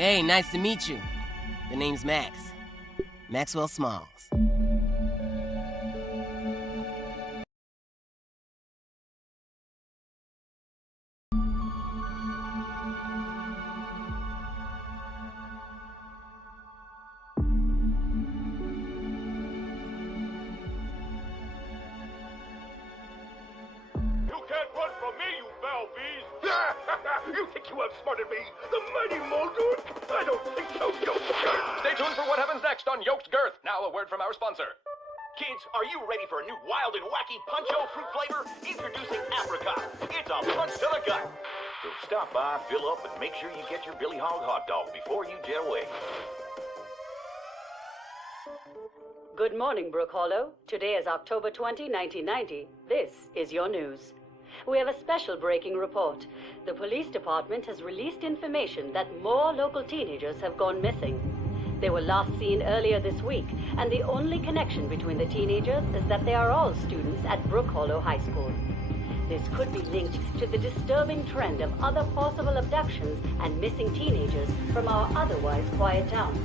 Hey, nice to meet you. The name's Max. Maxwell Smalls. You think you outsmarted me? The mighty Muldoon? I don't think so, Yoked Girth. Stay tuned for what happens next on Yoked Girth. Now a word from our sponsor. Kids, are you ready for a new wild and wacky Punch-O fruit flavor? Introducing Apricot. It's a punch to the gut. So stop by, fill up, and make sure you get your Billy Hog hot dog before you jet away. Good morning, Brook Hollow. Today is October 20, 1990. This is your news. We have a special breaking report. The police department has released information that more local teenagers have gone missing. They were last seen earlier this week, and the only connection between the teenagers is that they are all students at Brook Hollow High School. This could be linked to the disturbing trend of other possible abductions and missing teenagers from our otherwise quiet town.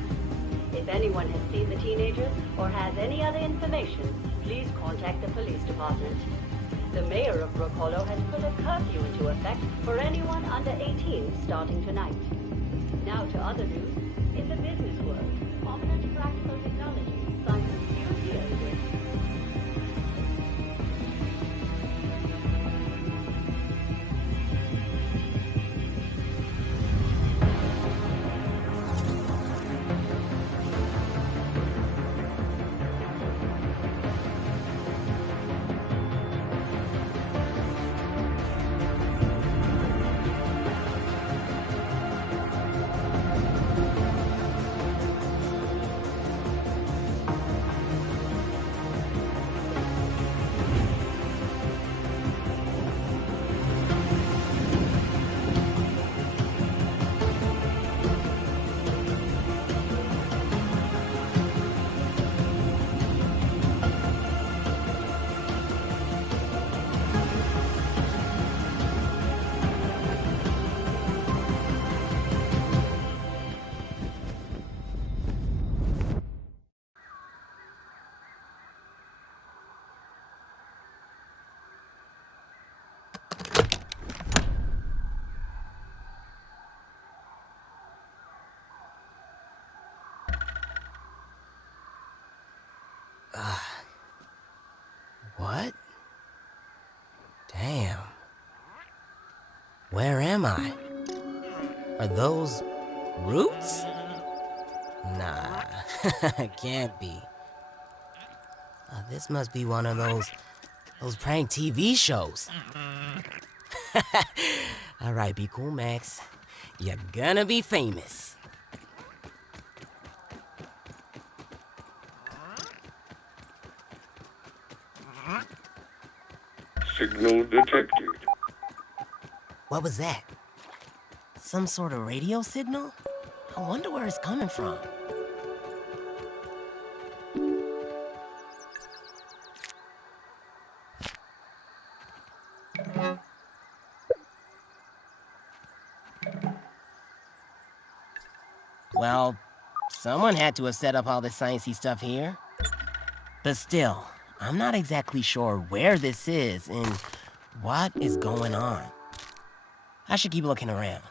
If anyone has seen the teenagers or has any other information, please contact the police department. The mayor of Brook Hollow has put a curfew into effect for anyone under 18 starting tonight. Now to other news. In the business world, prominent practical technology signs a few deals with What? Damn. Where am I? Are those roots? Nah, can't be. This must be one of those prank TV shows. Alright, be cool, Max. You're gonna be famous. Signal detected. What was that? Some sort of radio signal? I wonder where it's coming from. Well, someone had to have set up all this sciencey stuff here. But still, I'm not exactly sure where this is and what is going on. I should keep looking around.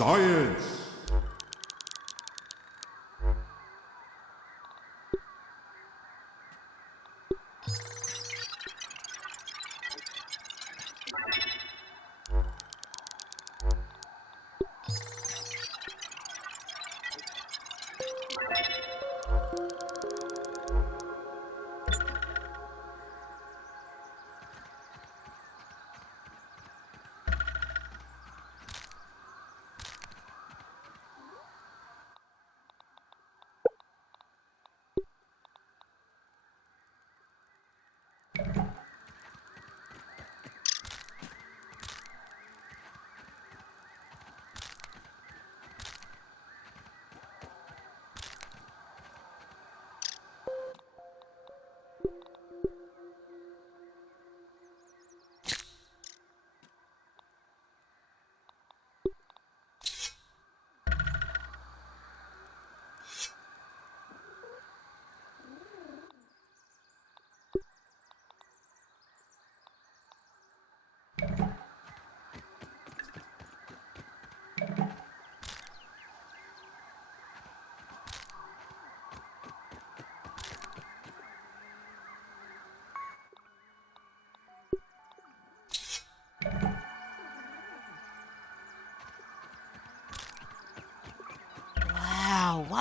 Science!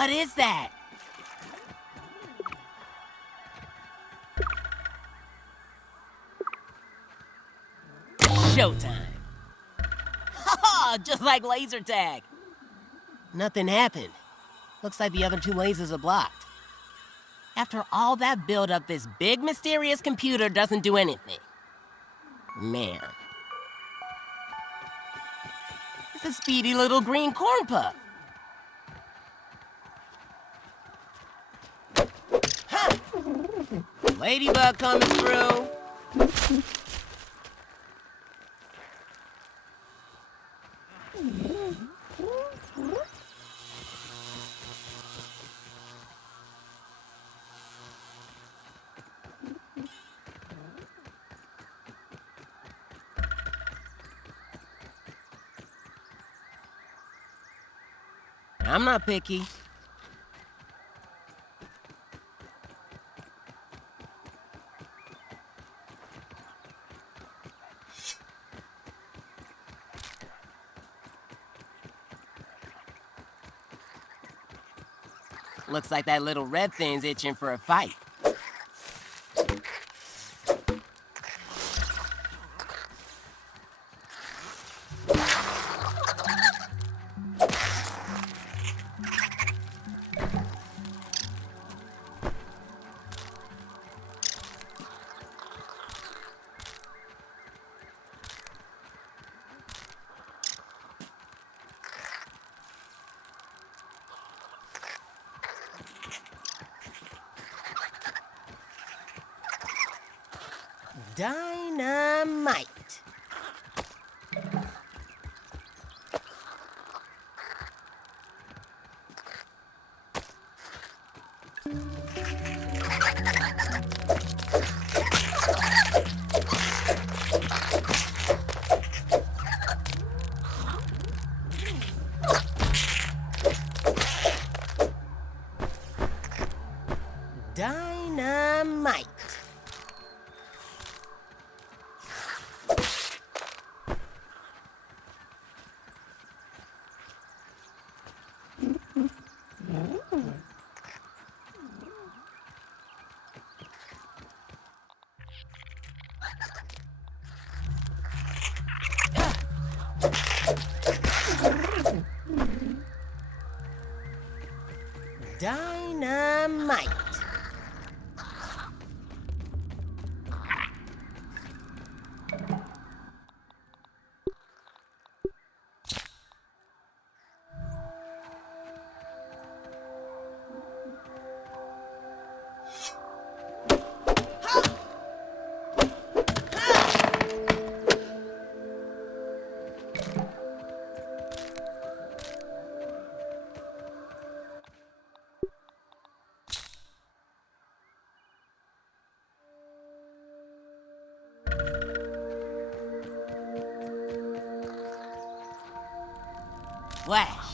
What is that? Showtime. Haha, just like laser tag. Nothing happened. Looks like the other two lasers are blocked. After all that build-up, this big mysterious computer doesn't do anything. Man. It's a speedy little green corn puff. Ha! Ladybug coming through. I'm not picky. Looks like that little red thing's itching for a fight. Dynamite. Dynamite. Dynamite. Flash.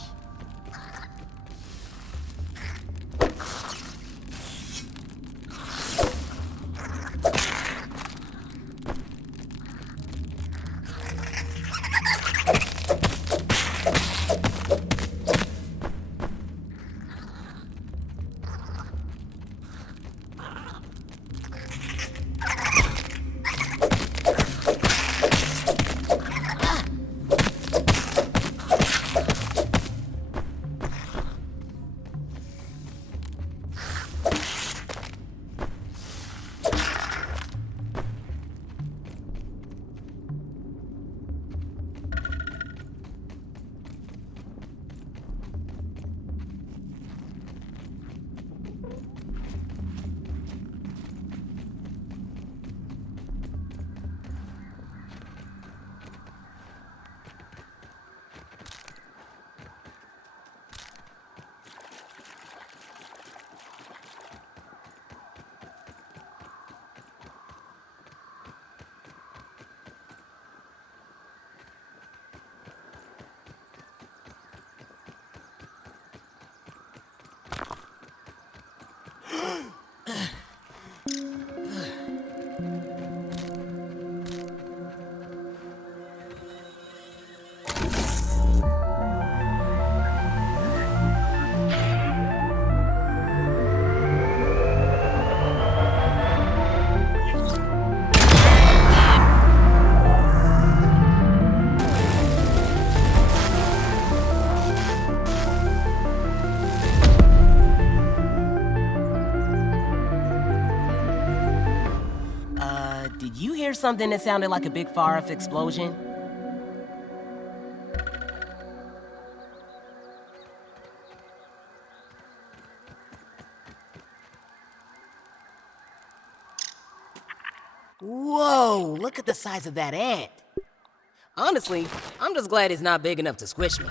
something that sounded like a big far-off explosion? Whoa, look at the size of that ant. Honestly, I'm just glad it's not big enough to squish me.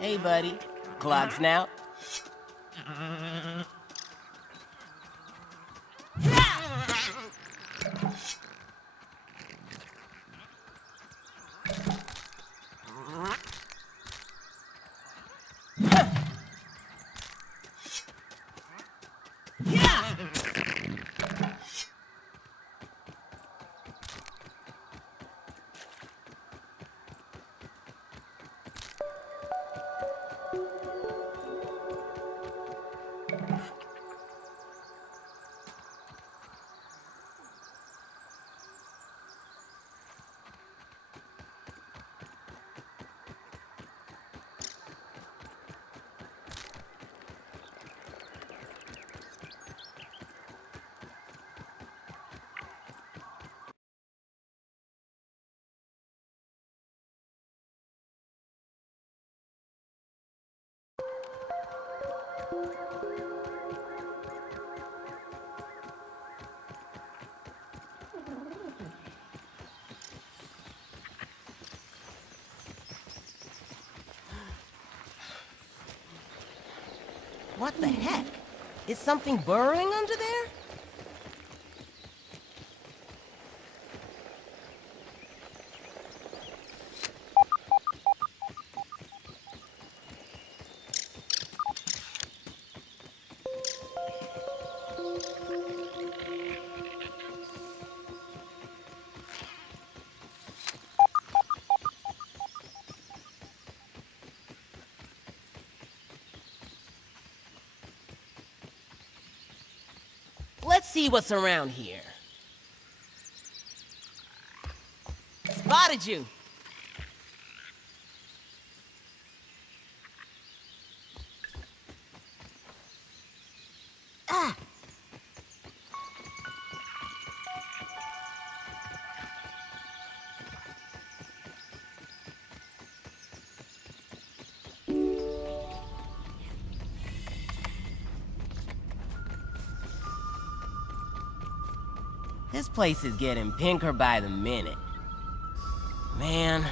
Hey, buddy. Clog snout? What the heck? Is something burrowing under there? Let's see what's around here. Spotted you! Ah! This place is getting pinker by the minute. Man.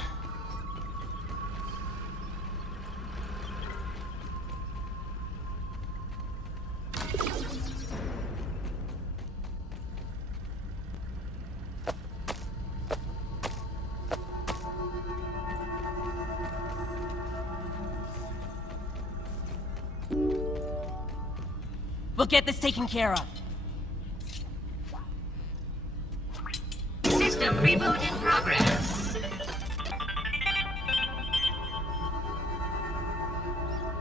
We'll get this taken care of. System reboot in progress.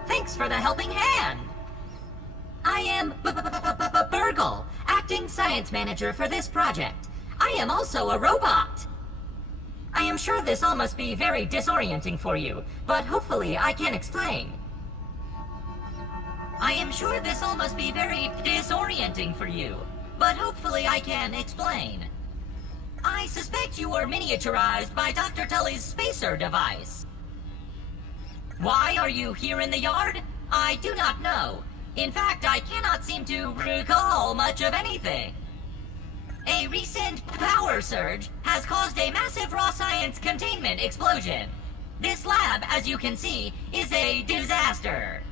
Thanks for the helping hand. I am Burgle, acting science manager for this project. I am also a robot. I am sure this all must be very disorienting for you, but hopefully I can explain. I am sure this all must be very disorienting for you, but hopefully I can explain. I suspect you were miniaturized by Dr. Tully's spacer device. Why are you here in the yard? I do not know. In fact, I cannot seem to recall much of anything. A recent power surge has caused a massive raw science containment explosion. This lab, as you can see, is a disaster.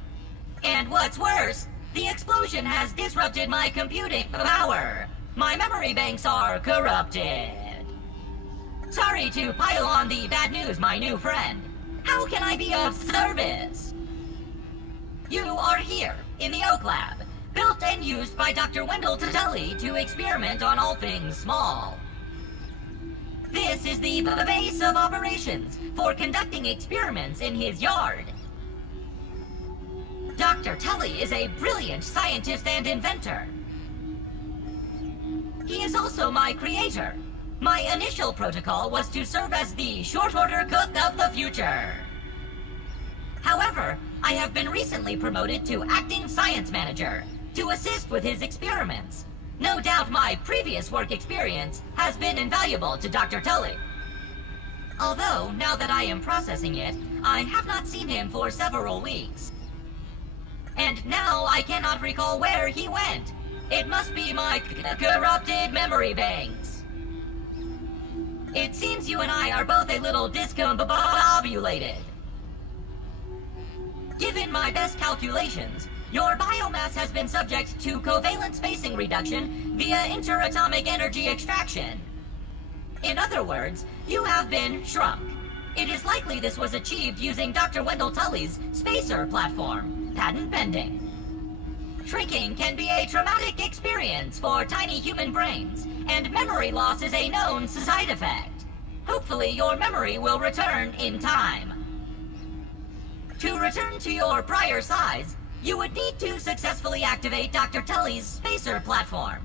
And what's worse, the explosion has disrupted my computing power. My memory banks are corrupted. Sorry to pile on the bad news, my new friend. How can I be of service? You are here, in the Oak Lab, built and used by Dr. Wendell Tuteli to experiment on all things small. This is the base of operations for conducting experiments in his yard. Dr. Tully is a brilliant scientist and inventor. He is also my creator. My initial protocol was to serve as the short-order cook of the future. However, I have been recently promoted to acting science manager to assist with his experiments. No doubt my previous work experience has been invaluable to Dr. Tully. Although, now that I am processing it, I have not seen him for several weeks. And now I cannot recall where he went. It must be my corrupted memory banks. It seems you and I are both a little discombobulated. Given my best calculations, your biomass has been subject to covalent spacing reduction via interatomic energy extraction. In other words, you have been shrunk. It is likely this was achieved using Dr. Wendell Tully's spacer platform, patent pending. Shrinking can be a traumatic experience for tiny human brains, and memory loss is a known side effect. Hopefully your memory will return in time. To return to your prior size, you would need to successfully activate Dr. Tully's spacer platform.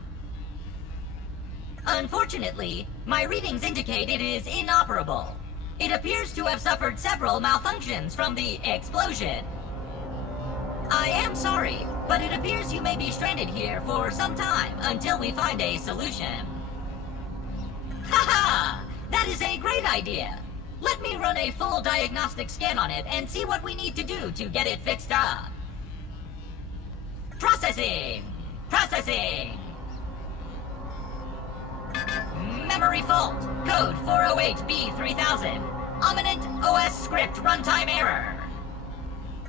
Unfortunately, my readings indicate it is inoperable. It appears to have suffered several malfunctions from the explosion. I am sorry, but it appears you may be stranded here for some time until we find a solution. Haha! That is a great idea! Let me run a full diagnostic scan on it and see what we need to do to get it fixed up. Processing! Processing! Memory fault. Code 408B3000. Ominent OS script runtime error.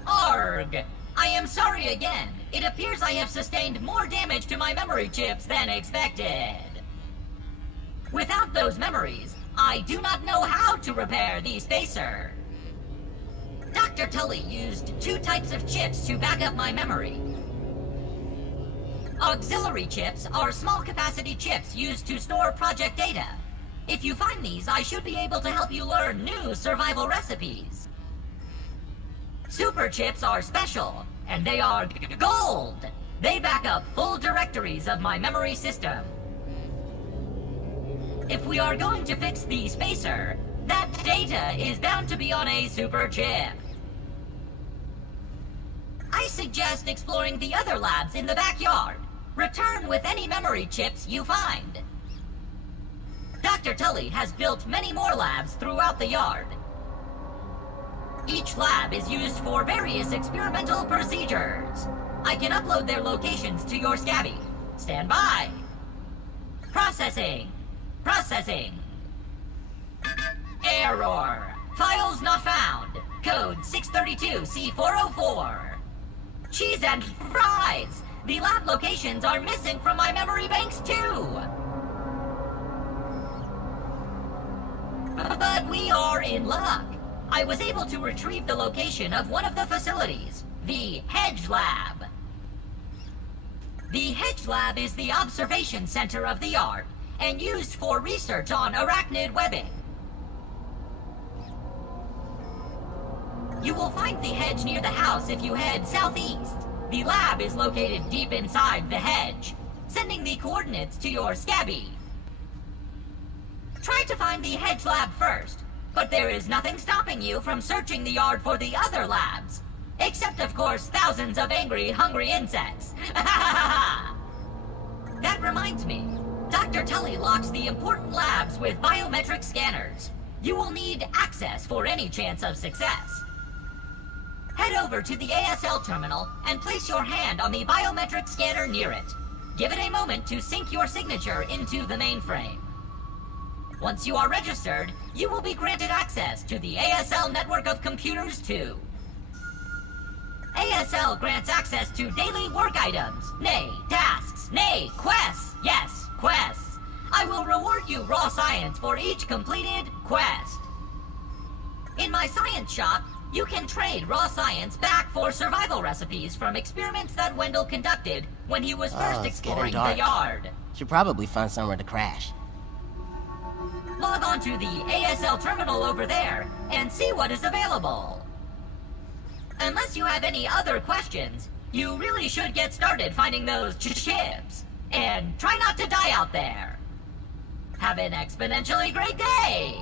ARG! I am sorry again. It appears I have sustained more damage to my memory chips than expected. Without those memories, I do not know how to repair the spacer. Dr. Tully used 2 types of chips to back up my memory. Auxiliary chips are small capacity chips used to store project data. If you find these, I should be able to help you learn new survival recipes. Super chips are special, and they are gold. They back up full directories of my memory system. If we are going to fix the spacer, that data is bound to be on a super chip. I suggest exploring the other labs in the backyard. Return with any memory chips you find. Dr. Tully has built many more labs throughout the yard. Each lab is used for various experimental procedures. I can upload their locations to your Scabby. Stand by. Processing. Processing. Error. Files not found. Code 632C404. Cheese and fries. The lab locations are missing from my memory banks too. But we are in luck. I was able to retrieve the location of one of the facilities, the Hedge Lab. The Hedge Lab is the observation center of the yard and used for research on arachnid webbing. You will find the hedge near the house if you head southeast. The lab is located deep inside the hedge, sending the coordinates to your Scabby. Try to find the Hedge Lab first, but there is nothing stopping you from searching the yard for the other labs. Except, of course, thousands of angry, hungry insects. That reminds me. Dr. Tully locks the important labs with biometric scanners. You will need access for any chance of success. Head over to the ASL terminal and place your hand on the biometric scanner near it. Give it a moment to sync your signature into the mainframe. Once you are registered, you will be granted access to the ASL network of computers too. ASL grants access to daily work items, nay, tasks, nay, quests. Yes, quests. I will reward you raw science for each completed quest. In my science shop, you can trade raw science back for survival recipes from experiments that Wendell conducted when he was first it's getting exploring the dark. yard. Should probably find somewhere to crash. Log on to the ASL terminal over there and see what is available. Unless you have any other questions, you really should get started finding those chips. And try not to die out there. Have an exponentially great day!